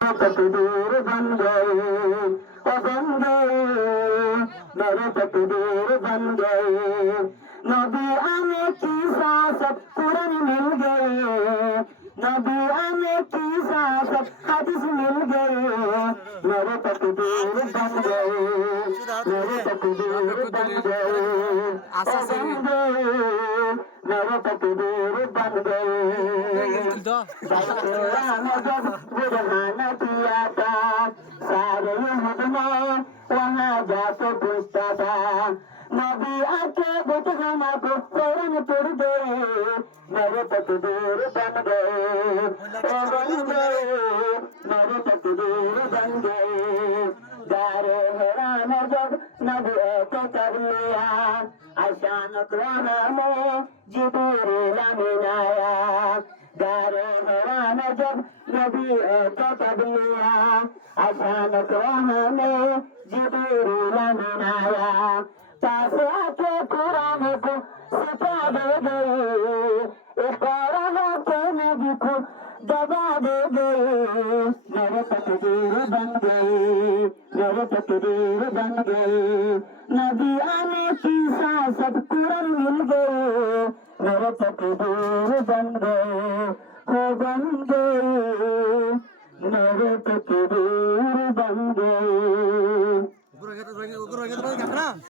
तकदीर बन गए, ओ बन गए, मेरे तकदीर बन गए। नबी आने की सांसत कुरान मिल गए, नबी आने की सांसत हदीस मिल गए, मेरे तकदीर बन गए, मेरे तकदीर बन गए, ओ बन गए, मेरे तकदीर बन गए। तेरा जब बुढ़ाना किया था, सारे यहूद में वहाँ जाके पूछता था, नबी आके बुढ़ाना को फौरन तुर गए, मेरे तकदीर बन गए, ओ बन गए, मेरे तकदीर बन गए। गारे हैरान जब नबी को कर लिया, अचानक वहाँ में जिब्रील अमीन आया। गारे हैरान जब नबी को कर लिया, अचानक वहाँ में जिब्रील अमीन आया। पास आके कुरान को सिखा दे गए, इकरा होके नबी को दबा दे गए, मेरे तकदीर बन गए, मेरे तकदीर बन गए। नबी आने की सांसत कुरान मिल गए, मेरे तकदीर बन गए, हो बन गए, मेरे तकदीर बन गए।